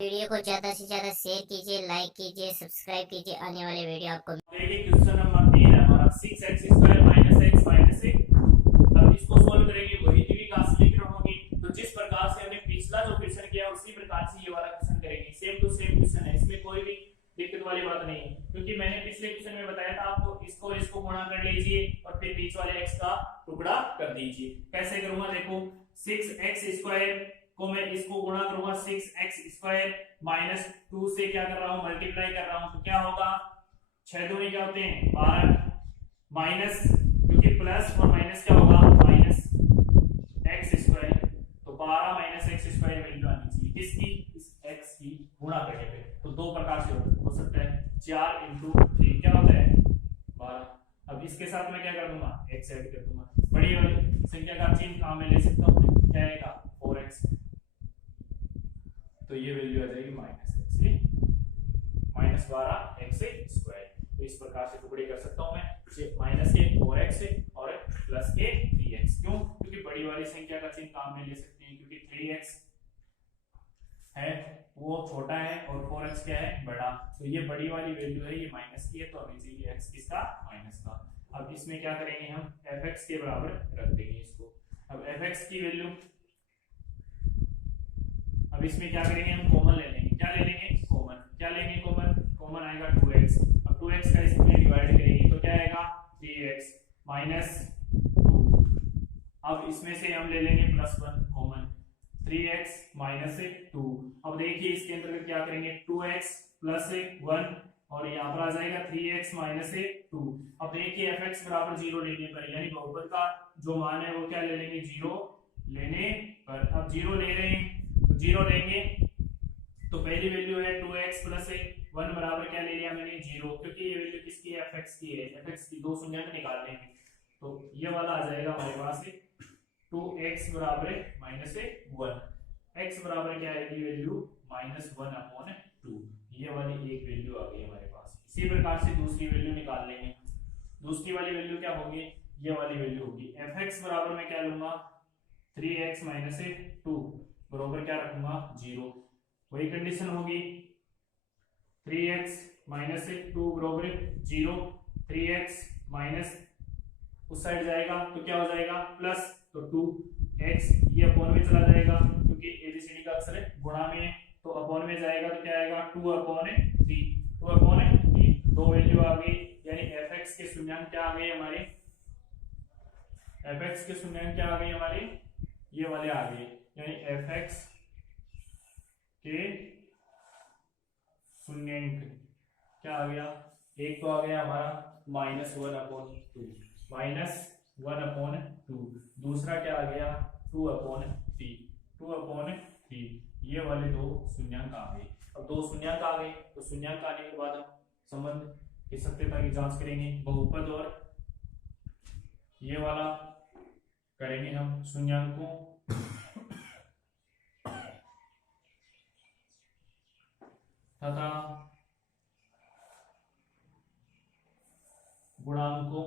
Video को ज्यादा से ज्यादा शेयर कीजिए, लाइक कीजिए, सब्सक्राइब कीजिए। आने वाले वीडियो आपको देखिए क्वेश्चन नंबर 3 है हमारा 6x² - x -1। अब इसको सॉल्व करेंगे, वही भी का समीकरण होगी। तो जिस प्रकार से हमने पिछला जो क्वेश्चन किया उसी प्रकार से ये वाला क्वेश्चन करेंगे। सेम टू सेम क्वेश्चन है, इसमें कोई भी दिक्कत वाली बात नहीं है, क्योंकि मैंने पिछले क्वेश्चन में बताया था आपको इसको गुणा कर लीजिए और फिर बीच वाले x का टुकड़ा कर दीजिए। कैसे करूंगा देखो, 6x² को मैं इसको गुणा करूंगा 6x² - 2 से क्या कर रहा हूं, मल्टीप्लाई कर रहा हूं। तो क्या होगा, 6 दूनी क्या होते हैं 12, माइनस क्योंकि प्लस और माइनस क्या होगा माइनस x²। तो 12 माइनस x² वैल्यू आनी चाहिए किसकी, इस x की गुणा करने पे। तो दो प्रकार से हो सकता है, 4 × 3 क्या होता है 12। अब इसके साथ मैं क्या कर दूंगा, x ऐड कर दूंगा। बड़ी वाली संख्या का चिन्ह काम में ले सकता हूं, क्या आएगा 4x। तो ये वैल्यू आ जाएगी -12x²। तो इस प्रकार से टुकड़े कर सकता हूं मैं, माइनस के 4x और प्लस के 3x। क्यों, क्योंकि बड़ी वाली संख्या का चिन्ह काम में ले सकते हैं, क्योंकि 3x है वो छोटा है और 4x क्या है बड़ा। तो ये बड़ी वाली वैल्यू है, ये माइनस की है, तो हमें चाहिए x किसका, माइनस का। अब इसमें क्या करेंगे हम, fx के बराबर रख देंगे इसको। अब fx की वैल्यू, अब इसमें क्या करेंगे हम, कॉमन ले लेंगे। क्या ले लेंगे, कॉमन। क्या लेंगे कॉमन, कॉमन आएगा 2x। अब 2x का इसमें डिवाइड करेंगे तो क्या आएगा 3x - 2। अब इसमें से हम ले लेंगे +1 कॉमन, 3x - 2। अब देखिए इसके अंतर्गत क्या करेंगे, 2x + 1 और यहाँ पर आ जाएगा 3x - 2। अब देखिए fx बराबर 0 लेने पर, यानी बहुपद का जो मान है वो क्या ले लेंगे 0 लेने पर। अब 0 ले रहे हैं तो 0 लेंगे तो पहली वैल्यू है 2x + 1 बराबर क्या ले लिया मैंने 0, क्योंकि ये वैल्यू किसकी है, fx की है। fx की दो शून्यंक निकालने हैं तो ये वाला आ जाएगा हमारे पास 2x बराबर -1। x बराबर क्या आएगी वैल्यू -1/2। ये वाली एक वैल्यू आ गई हमारे पास। इसी प्रकार से दूसरी वैल्यू निकाल लेंगे। दूसरी वाली वैल्यू क्या होगी, ये वाली वैल्यू होगी fx बराबर मैं क्या लूंगा 3x - 2 बराबर क्या रखूंगा 0। वही कंडीशन होगी 3x - 2 बराबर 0। 3x माइनस उस साइड जाएगा तो क्या हो जाएगा प्लस, तो 2x ये अपॉन में चला जाएगा, क्योंकि एबीसीडी का अक्षर गुणा में है। तो अपॉन में जाएगा तो क्या आएगा 2/3। 2/3 दो वैल्यू आ गई, यानी fx के शून्यांक क्या आ गए हमारे, fx के शून्यांक क्या आ गए हमारे, ये वाले आ गए। यानी fx के शून्यांक क्या आ गया, एक तो आ गया हमारा -1/2, -1/2। दूसरा क्या आ गया 2/3। 2/3 ये वाले दो शून्यांक आ गए। अब दो शून्यांक आ गए तो शून्यांक आने के बाद हम संबंध की सत्यता की जांच करेंगे। बहुपद और ये वाला करेंगे हम शून्यांकों तथा गुणांकों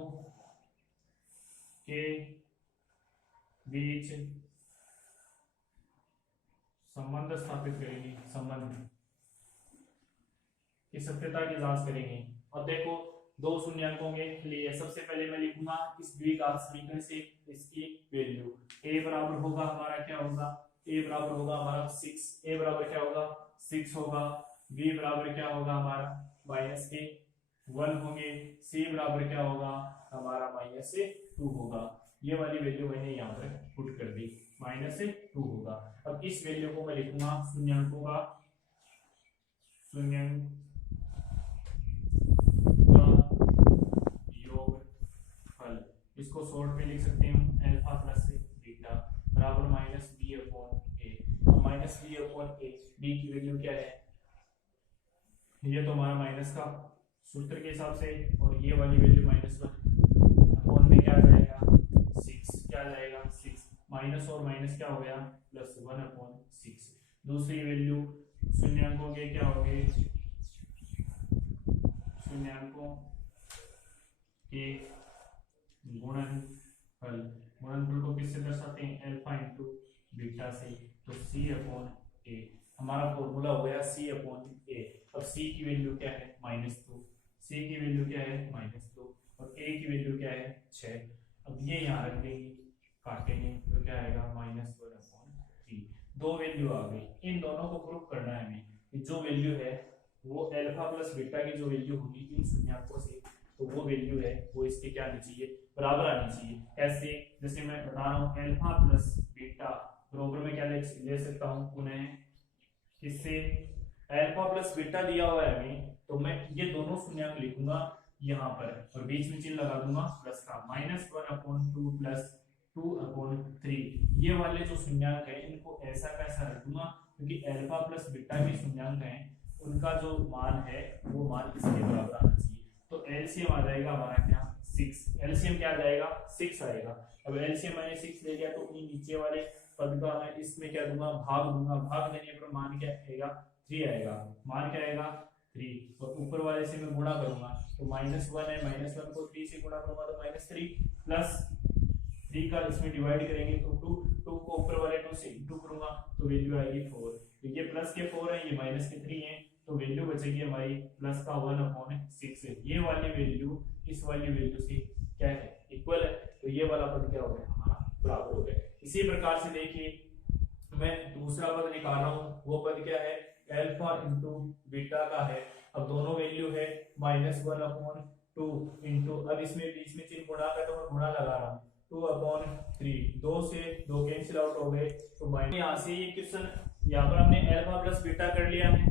के बीच संबंध स्थापित करेंगे, संबंध की सत्यता की जांच करेंगे। अब देखो दो शून्यांकों के लिए सबसे पहले मैं लिखूंगा इस द्विघात समीकरण से इसकी वैल्यू a बराबर होगा हमारा क्या होगा, a बराबर होगा हमारा 6, a बराबर क्या होगा 6 होगा। b बराबर क्या होगा हमारा -1 होंगे। c बराबर क्या होगा हमारा -2 होगा। ये वाली वैल्यू मैंने यहाँ पर पुट कर दी, -2 होगा। अब इस वैल्यू को मैं लिखूंगा शून्यांकों का शून्यांक योगफल। इसको शॉर्ट में लिख सकते हैं हम अल्फा प्लस बीटा बराबर -b/a। -b/a, b की वैल्यू क्या है, ये तो हमारा माइनस का सूत्र के हिसाब से, और ये वाली वैल्यू -1 अपॉन में क्या आ जाएगा 6, क्या आ जाएगा 6। माइनस और माइनस क्या हो गया +1/6। दूसरी वैल्यू शून्यांकों के क्या हो गए, शून्यांकों के गुणनफल। गुणनफल को किससे दर्शाते हैं, अल्फा इंटू बीटा से। तो c/a। हमारा फॉर्मूला हो गया c अपॉन a। अब c की वैल्यू क्या है -2, c की वैल्यू क्या है -2 और a की वैल्यू क्या है 6। अब ये यहाँ रख देंगे, काटेंगे तो क्या आएगा -1/3। दो वैल्यू आ गई, इन दोनों को प्रूफ करना है हमें कि जो वैल्यू है वो अल्फा प्लस बीटा की जो वैल्यू होगी इन शून्यकों से, तो वो वैल्यू है वो इसके क्या आनी चाहिए, बराबर आनी चाहिए। कैसे, जैसे मैं बता रहा हूँ अल्फा प्लस बीटा बराबर में क्या ले सकता हूँ उन्हें, किससे, अल्फा प्लस बीटा दिया हुआ है हमें, तो मैं ये दोनों शून्यक लिखूंगा यहाँ पर और बीच में चिन्ह लगा दूंगा प्लस का, -1/2 प्लस 2/3। ये वाले जो शून्यक है इनको ऐसा कैसा रख दूंगा, क्योंकि अल्फा प्लस बीटा के शून्यक हैं उनका जो मान है वो मान इसके बराबर आना चाहिए। तो एलसीएम आ जाएगा हमारा क्या 6, एलसीएम क्या आ जाएगा 6 आएगा। अब एलसीएम मैंने 6 ले लिया तो इन नीचे वाले पद का मैं इसमें क्या दूंगा, भाग दूंगा, भाग देने पर मान क्या आएगा 3 आएगा, मान क्या आएगा 3 और ऊपर वाले से मैं गुणा करूंगा तो -1 है, -1 को 3 से गुणा करूंगा तो -3 प्लस 3 का इसमें डिवाइड करेंगे तो 2 को ऊपर वाले 2 से इंटू करूंगा तो वैल्यू आएगी 4। तो ये प्लस के 4 है, ये माइनस के 3 है, तो वैल्यू बचेगी हमारी प्लस का 1/6 है। ये वाली वैल्यू इस वाली वैल्यू से क्या है इक्वल है, तो ये वाला पद क्या हो गया हमारा बराबर हो गया। इसी प्रकार से देखिए मैं दूसरा पद निकाल रहा हूँ, वो पद क्या है अल्फा इंटू बीटा का है। अब दोनों वैल्यू है -1/2 इंटू, अब इसमें बीच में चिन्ह गुणा का तो मैं गुणा लगा रहा हूँ 2/3, 2 से 2 कैंसिल आउट हो गए तो माइनस। यहाँ से ये क्वेश्चन यहाँ पर हमने अल्फा प्लस बीटा कर लिया है,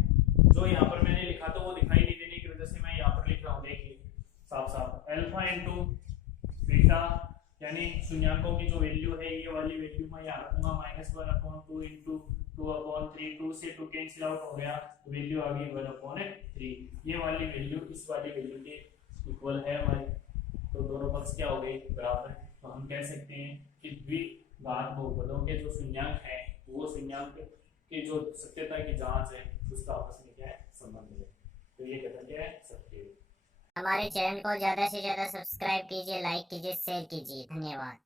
जो यहाँ पर मैंने लिखा था वो दिखाई नहीं देने की वजह से मैं यहाँ पर लिख रहा हूँ, देखिए साफ साफ अल्फा इंटू बीटा यानी शून्यकों की जो वैल्यू है ये वाली वैल्यू मैं यहाँ रखूंगा -1/2 इंटू 2/3, 2 से 2 कैंसिल आउट हो गया तो वैल्यू आ गई 1/3। ये वाली वैल्यू इस वाली वैल्यू के इक्वल है हमारी, तो दोनों पक्ष क्या हो गए बराबर। तो हम कह सकते हैं कि द्विघात बहुपदों के जो शून्यक हैं वो शून्यक के जो सत्यता की जांच है उसका आपस में क्या है संबंध है। तो ये कथन क्या है सत्य है। हमारे चैनल को ज्यादा से ज्यादा सब्सक्राइब कीजिए, लाइक कीजिए, शेयर कीजिए। धन्यवाद।